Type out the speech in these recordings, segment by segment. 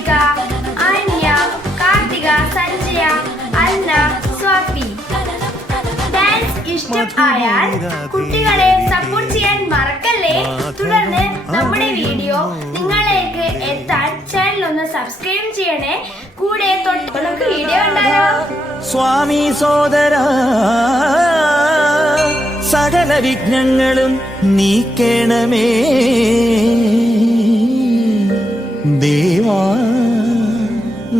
Monica, Aniya, Karthika, Sanjaya, അന്ന, Swathi. Dance ഇഷ്ടമായാൽ കുട്ടികളെ support ചെയ്യാൻ മറക്കല്ലേ. തുടർന്ന് നമ്മുടെ വീഡിയോ നിങ്ങളിലേക്ക് എത്താൻ ചാനൽ ഒന്ന് സബ്സ്ക്രൈബ് ചെയ്യണേ. കൂടെ തൊട്ട് വീഡിയോ ഉണ്ടായോ. സ്വാമി സോദര സകല വിഘ്നങ്ങളും നീക്കേണമേ ദേവാ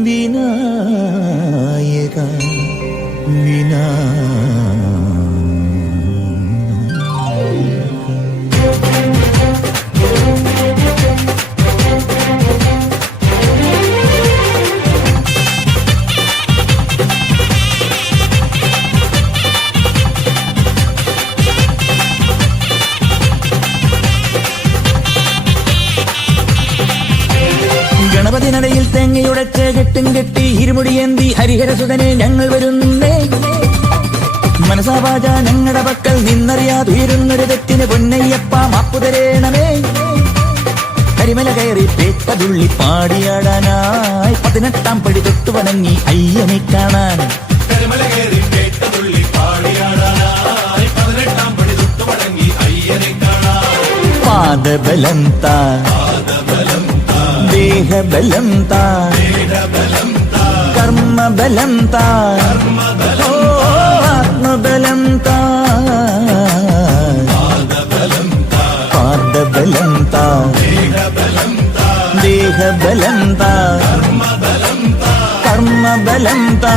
വിനായക ഗണപതിനടയിൽ തേങ്ങയുടച്ച് കെട്ടും കെട്ടി ഇരുമുടിയേന്തി ഹരിഹരസുതനെ ഞങ്ങൾ വരുന്നേ. മനസാവാച ഞങ്ങളുടെ പക്കൽ നിന്നറിയാതുയരുന്നൊരു തെറ്റിന് പൊന്നയ്യപ്പ മാപ്പുതരേണമേ. കരിമല കയറി പേട്ടതുള്ളി പാടിയാടാനായി 18 പടി തൊട്ടു വണങ്ങി അയ്യനെ കാണാൻ. കരിമല കയറി പേട്ടതുള്ളി പാടിയാടാനായി 18 പടി തൊട്ടു വണങ്ങി അയ്യനെ കാണാൻ. പാദബലം താ ദേഹബലം താ കർമ്മബലം താ ആത്മബലം താ പാദബലം താ ദേഹബലം താ കർമ്മബലം താ.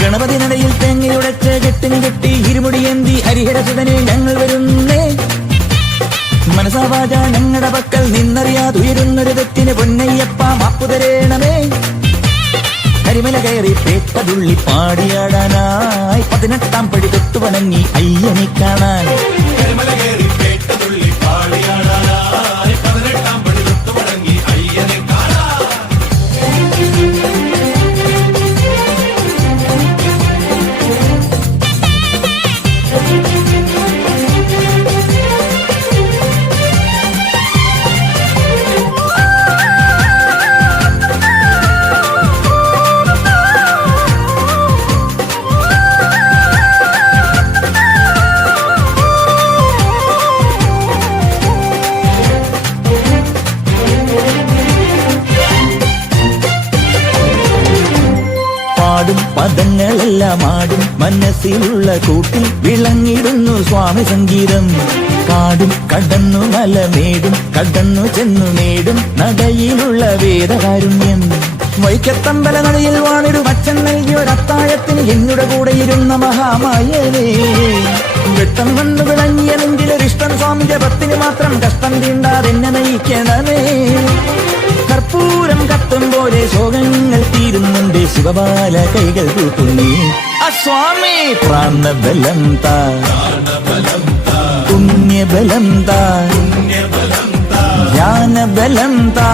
ഗണപതിനടയിൽ തേങ്ങയുടച്ച് കെട്ടും കെട്ടി ഇരുമുടിയേന്തി ഹരിഹരസുതനെ ഞങ്ങൾ വരുന്നേ. മനസാവാച ഞങ്ങളുടെ പക്കൽ നിന്നറിയാതുയരുന്നൊരു തെറ്റിന് പൊന്നയ്യപ്പ മാപ്പുതരേണമേ. കരിമല കയറി പേട്ടതുള്ളി പാടിയാടാനായി 18 പടി തൊട്ടു വണങ്ങി അയ്യനെ കാണാൻ. കരിമല കയറി പേട്ടതുള്ളി പാടിയാടാനായി 18 പടി തൊട്ടു വണങ്ങി അയ്യനെ കാണാൻ. പദങ്ങളെല്ലാം ആടും മനസ്സിലുള്ള കൂട്ടിൽ വിളങ്ങിടുന്നു സ്വാമി സംഗീതം. കാടും കടന്നു മലമേടും കടന്നു ചെന്നു നേടും നടയിലുള്ള വേദകാരുണ്യം. വൈക്കത്തമ്പല നടയിൽ വാണിടും അച്ഛൻ നൽകിയൊരത്താഴത്തിന് എന്നുടെ കൂടെ ഇരുന്ന മഹാമായനേ. വെട്ടം വന്നു വിളങ്ങിയ നെഞ്ചിലൊരിഷ്ടം സ്വാമി ജപത്തിന് മാത്രം കഷ്ടം തീണ്ടാതെന്നെ നയിക്കണമേ. കർപ്പൂരം കത്തും പോലെ ശോകങ്ങൾ തീരുന്നുണ്ട് ശിവബാല കൈകൾ കൂട്ടുന്നേ. സ്വാമി പ്രാണബലം താ പുണ്യബലം താ ജ്ഞാനബലം താ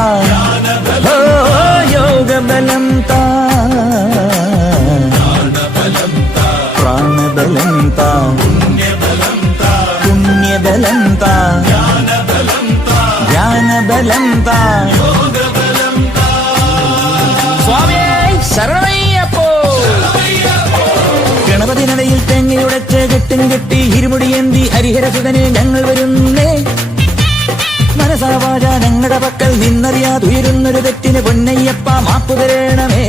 യോഗബലം താ പ്രാണബലം താ പുണ്യബലം താ ജ്ഞാനബലം താ. ഗണപതിനടയിൽ തേങ്ങയുടച്ച് കെട്ടും കെട്ടി ഇരുമുടിയേന്തി ഹരിഹരസുതനെ ഞങ്ങൾ വരുന്നേ. മനസാവാച ഞങ്ങളുടെ പക്കൽ നിന്നറിയാതുയരുന്നൊരു തെറ്റിന് പൊന്നയ്യപ്പ മാപ്പുതരേണമേ.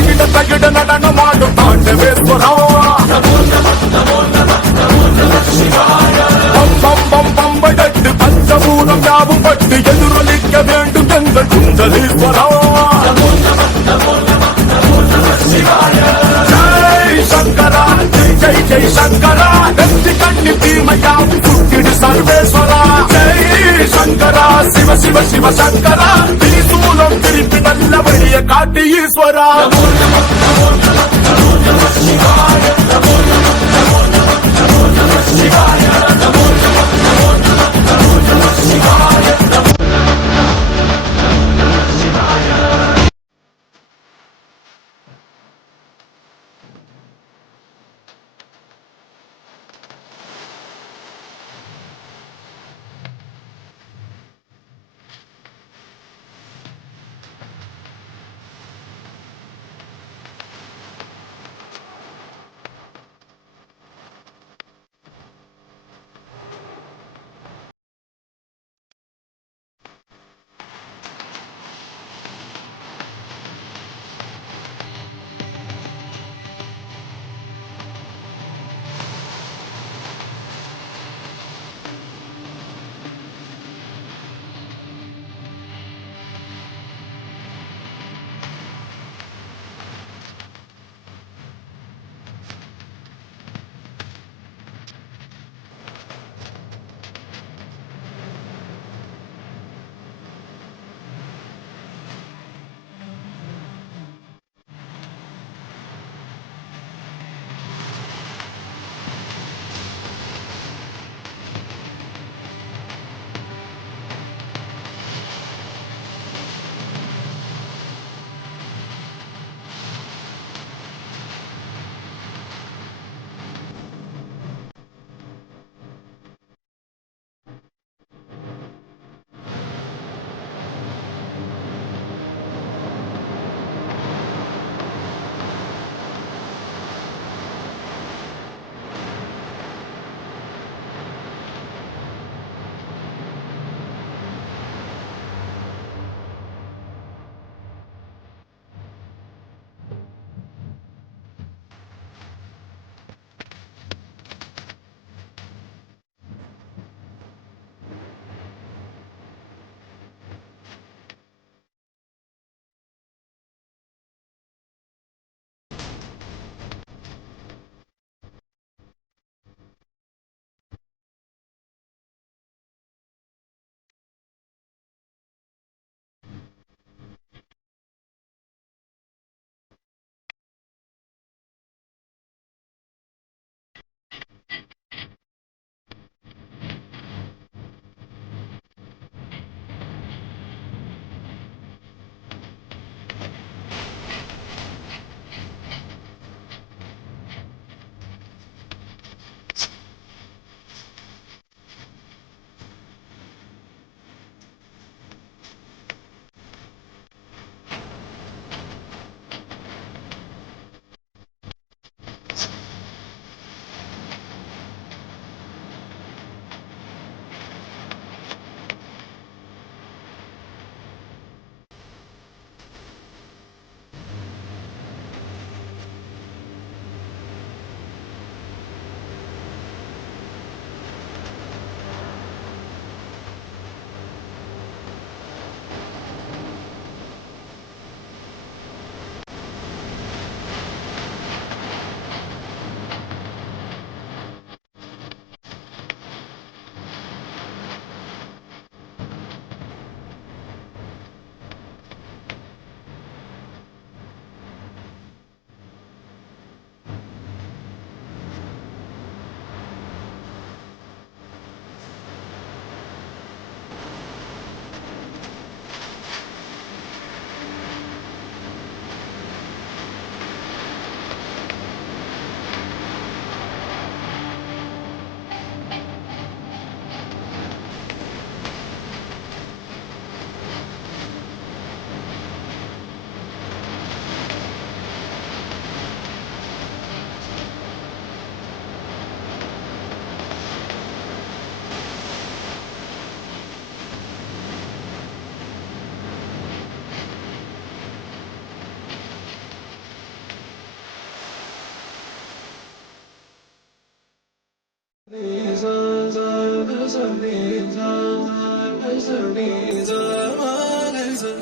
തകിട തകിട നടനമാടും താണ്ഡവേശ്വരാ പമ്പടട്ട് പഞ്ചഭൂതം യാവും പട്ട് എതിരൊലിക്ക വേണ്ടും ഞങ്ങൾ കുണ്ടലീശ്വരാ ജയ് ശങ്കര ജയ് ജയ് ശങ്കര നെറ്റി കണ്ണി ഭീമയാവും കുട്ടിട് സർവേശ്വര ജയ് ശങ്കര ശിവ ശിവ ശിവ ശങ്കര തിരിസൂലം തിരിപ്പി നല്ല വലിയ കാട്ടി ഈശ്വര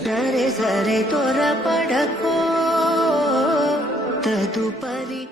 సరే సరే త్వరపడకో తదుపరి